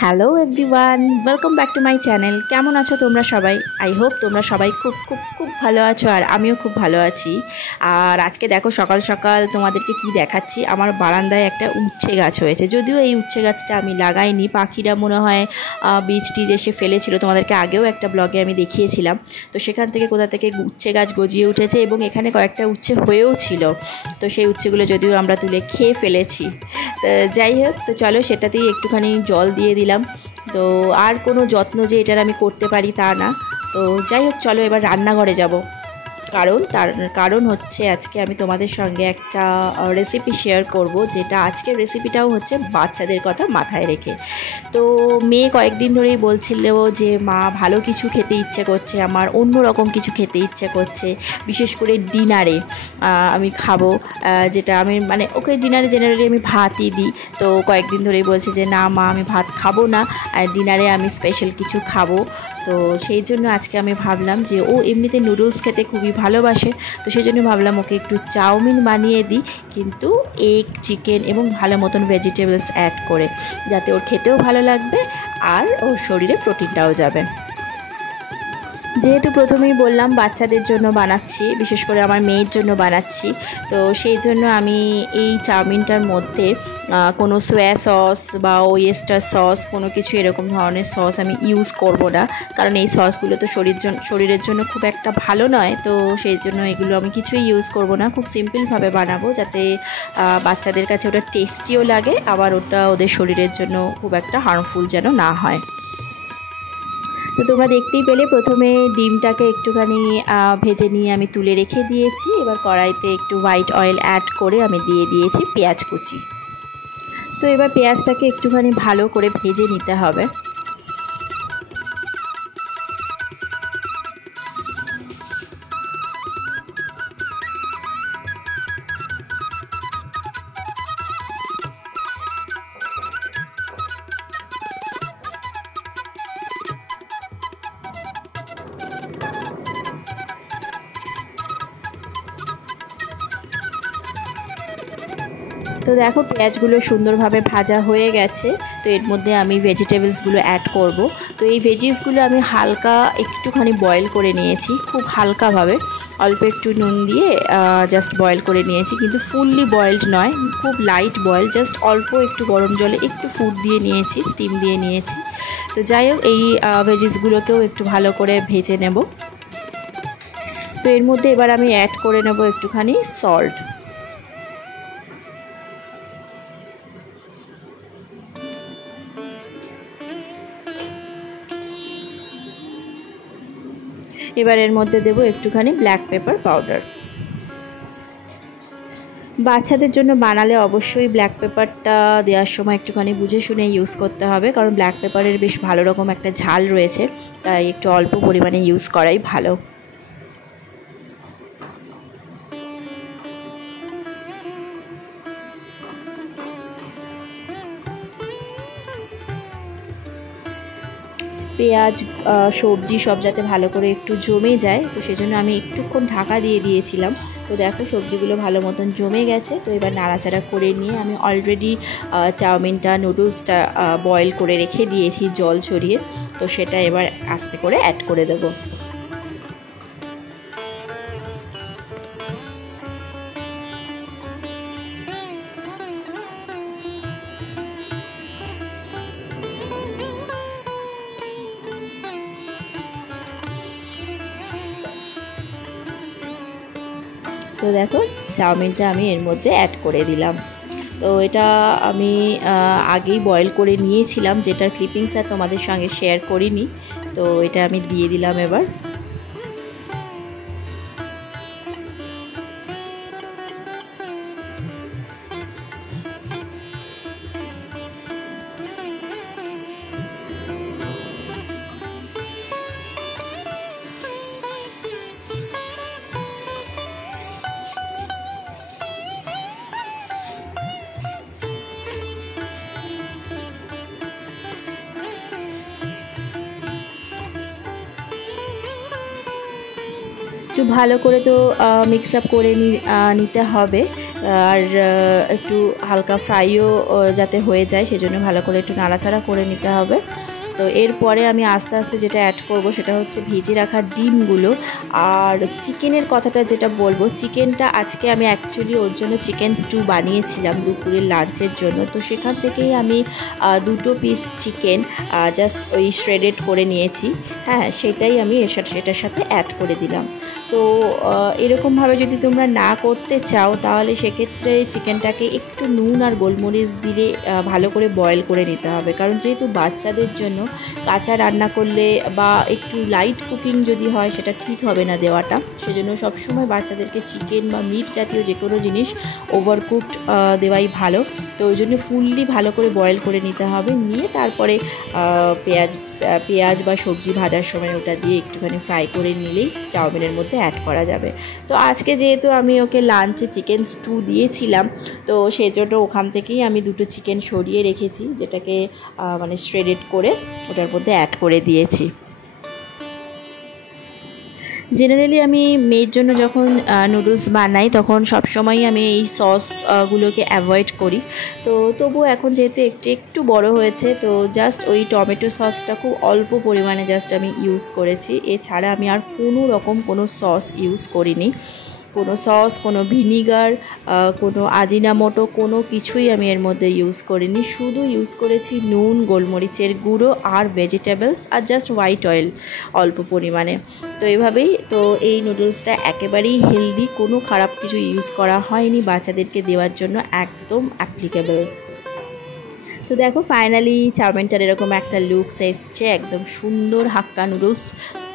Hello everyone, welcome back to my channel. কেমন আছো তোমরা সবাই? আই হোপ তোমরা সবাই খুব খুব খুব ভালো আছো, আর আমিও খুব ভালো আছি। আর আজকে দেখো সকাল সকাল তোমাদেরকে কি দেখাচ্ছি। আমার বারান্দায় একটা উচ্ছে গাছ হয়েছে। যদিও এই উচ্ছে গাছটা আমি লাগাইনি, পাখিরা মনে হয় বীজ টিজ এসে ফেলেছিল। তোমাদেরকে আগেও একটা ব্লগে আমি দেখিয়েছিলাম। তো সেখান থেকে কোথা থেকে উচ্ছে গাছ গজিয়ে উঠেছে, এবং এখানে কয়েকটা উচ্ছে হয়েও ছিল। তো সেই উচ্ছেগুলো যদিও আমরা তুলে খেয়ে ফেলেছি। তো যাই হোক, তো চলো সেটাতেই একটুখানি জল দিয়ে দিলাম। তো আর কোনো যত্ন যে এটার আমি করতে পারি তা না। তো যাই হোক, চলো এবার রান্নাঘরে যাব। তার কারণ হচ্ছে আজকে আমি তোমাদের সঙ্গে একটা রেসিপি শেয়ার করব, যেটা আজকের রেসিপিটাও হচ্ছে বাচ্চাদের কথা মাথায় রেখে। তো মেয়ে কয়েকদিন ধরেই বলছিল যে মা, ভালো কিছু খেতে ইচ্ছে করছে, আমার অন্য রকম কিছু খেতে ইচ্ছে করছে, বিশেষ করে ডিনারে আমি খাবো। যেটা আমি মানে ওকে ডিনারে জেনারেলি আমি ভাতই দিই। তো কয়েকদিন ধরেই বলছে যে না মা, আমি ভাত খাবো না, আর ডিনারে আমি স্পেশাল কিছু খাবো। তো সেই জন্য আজকে আমি ভাবলাম যে ও এমনিতে নুডলস খেতে খুবই ভালোবাসে। তো সেই জন্য ভাবলাম ওকে একটু চাউমিন বানিয়ে দিই, কিন্তু এগ, চিকেন এবং ভালো মতন ভেজিটেবলস অ্যাড করে, যাতে ওর খেতেও ভালো লাগবে আর ওর শরীরে প্রোটিনটাও যাবে। যেহেতু প্রথমেই বললাম বাচ্চাদের জন্য বানাচ্ছি, বিশেষ করে আমার মেয়ের জন্য বানাচ্ছি, তো সেই জন্য আমি এই চাউমিনটার মধ্যে কোনো সোয়া সস বা ওয়েস্টার সস কোনো কিছু এরকম ধরনের সস আমি ইউজ করব না। কারণ এই সসগুলো তো শরীরের জন্য খুব একটা ভালো নয়। তো সেই জন্য এগুলো আমি কিছুই ইউজ করব না। খুব সিম্পলভাবে বানাবো, যাতে বাচ্চাদের কাছে ওটা টেস্টিও লাগে, আবার ওটা ওদের শরীরের জন্য খুব একটা হার্মফুল যেন না হয়। তো তোমরা দেখতেই পেলে প্রথমে ডিমটাকে একটুখানি ভেজে নিয়ে আমি তুলে রেখে দিয়েছি। এবার কড়াইতে একটু হোয়াইট অয়েল অ্যাড করে আমি দিয়ে দিয়েছি পেঁয়াজ কুচি। তো এবার পেঁয়াজটাকে একটুখানি ভালো করে ভেজে নিতে হবে। তো দেখো পেঁয়াজগুলো সুন্দরভাবে ভাজা হয়ে গেছে। তো এর মধ্যে আমি ভেজিটেবলসগুলো অ্যাড করব। তো এই ভেজিসগুলো আমি হালকা একটুখানি বয়েল করে নিয়েছি, খুব হালকাভাবে, অল্প একটু নুন দিয়ে জাস্ট বয়েল করে নিয়েছি, কিন্তু ফুললি বয়েলড নয়, খুব লাইট বয়েল, জাস্ট অল্প একটু গরম জলে একটু ফুড দিয়ে নিয়েছি, স্টিম দিয়ে নিয়েছি। তো যাই হোক, এই ভেজিসগুলোকেও একটু ভালো করে ভেজে নেব। তো এর মধ্যে এবার আমি অ্যাড করে নেব একটুখানি সল্ট। এবার এর মধ্যে দেব একটুখানি ব্ল্যাক পেপার পাউডার। বাচ্চাদের জন্য বানালে অবশ্যই ব্ল্যাক পেপারটা দেওয়ার সময় একটুখানি বুঝে শুনে ইউজ করতে হবে, কারণ ব্ল্যাক পেপারের বেশ ভালো রকম একটা ঝাল রয়েছে, তাই একটু অল্প পরিমাণে ইউজ করাই ভালো। পেঁয়াজ, সবজি সব যাতে ভালো করে একটু জমে যায়, তো সেজন্য আমি একটুক্ষণ ঢাকা দিয়ে দিয়েছিলাম। তো দেখো সবজিগুলো ভালো মতন জমে গেছে। তো এবার নাড়াচাড়া করে নিয়ে আমি অলরেডি চাউমিনটা, নুডলসটা বয়েল করে রেখে দিয়েছি জল ছড়িয়ে, তো সেটা এবার আস্তে করে অ্যাড করে দেবো। তো দেখো চাউমিনটা আমি এর মধ্যে অ্যাড করে দিলাম। তো এটা আমি আগেই বয়েল করে নিয়েছিলাম, যেটার ক্লিপিংস আর তোমাদের সঙ্গে শেয়ার করিনি। তো এটা আমি দিয়ে দিলাম এবার। একটু ভালো করে তো মিক্স আপ করে নিতে হবে। আর একটু হালকা ফ্রাইও যাতে হয়ে যায় সেজন্য ভালো করে একটু নাড়াচাড়া করে নিতে হবে। তো এরপরে আমি আস্তে আস্তে যেটা অ্যাড করব সেটা হচ্ছে ভেজে রাখা ডিমগুলো। আর চিকেনের কথাটা যেটা বলবো, চিকেনটা আজকে আমি অ্যাকচুয়ালি ওর জন্য চিকেন স্টু বানিয়েছিলাম দুপুরের লাঞ্চের জন্য। তো সেখান থেকেই আমি 2 পিস চিকেন জাস্ট ওই শ্রেডেড করে নিয়েছি। হ্যাঁ, সেটাই আমি সেটার সাথে অ্যাড করে দিলাম। তো এরকমভাবে যদি তোমরা না করতে চাও তাহলে সেক্ষেত্রে চিকেনটাকে একটু নুন আর গোলমরিচ দিলে ভালো করে বয়েল করে নিতে হবে। কারণ যেহেতু বাচ্চাদের জন্য কাঁচা রান্না করলে বা একটু লাইট কুকিং যদি হয় সেটা ঠিক হবে না দেওয়াটা। সেজন্য সবসময় বাচ্চাদেরকে চিকেন বা মিট জাতীয় যে কোনো জিনিস ওভারকুকড দেওয়াই ভালো। তো ওই জন্য ফুললি ভালো করে বয়েল করে নিতে হবে। নিয়ে তারপরে পেঁয়াজ বা সবজি ভাজার সময় ওটা দিয়ে একটুখানি ফ্রাই করে নিলেই চাউমিনের মধ্যে অ্যাড করা যাবে। তো আজকে যেহেতু আমি ওকে লাঞ্চে চিকেন স্টু দিয়েছিলাম, তো সেজন্য ওখান থেকেই আমি 2টো চিকেন সরিয়ে রেখেছি, যেটাকে মানে শ্রেডেড করে ওটার মধ্যে অ্যাড করে দিয়েছি। জেনারেলি আমি মেয়ের জন্য যখন নুডলস বানাই তখন সবসময়ই আমি এই সসগুলোকে অ্যাভয়েড করি। তো তবুও এখন যেহেতু একটু বড় হয়েছে, তো জাস্ট ওই টমেটো সসটা খুব অল্প পরিমাণে জাস্ট আমি ইউজ করেছি। এছাড়া আমি আর কোনো সস ইউজ করিনি। কোনো সস, কোনো ভিনিগার, কোনো আজিনামোটো কোনো কিছুই আমি এর মধ্যে ইউজ করিনি। শুধু ইউজ করেছি নুন, গোলমরিচের গুঁড়ো আর ভেজিটেবলস আর জাস্ট হোয়াইট অয়েল অল্প পরিমাণে। তো এভাবেই তো এই নুডলসটা একেবারেই হেলদি, কোনো খারাপ কিছু ইউজ করা হয়নি, বাচ্চাদেরকে দেওয়ার জন্য একদম অ্যাপ্লিকেবল। তো দেখো ফাইনালি চাউমিনটার এরকম একটা লুকস এসছে, একদম সুন্দর হাক্কা নুডলস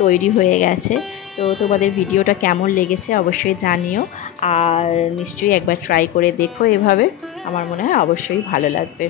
তৈরি হয়ে গেছে। তো তোমাদের ভিডিওটা কেমন লেগেছে অবশ্যই জানিও, আর নিশ্চয়ই একবার ট্রাই করে দেখো এভাবে, আমার মনে হয় অবশ্যই ভালো লাগবে।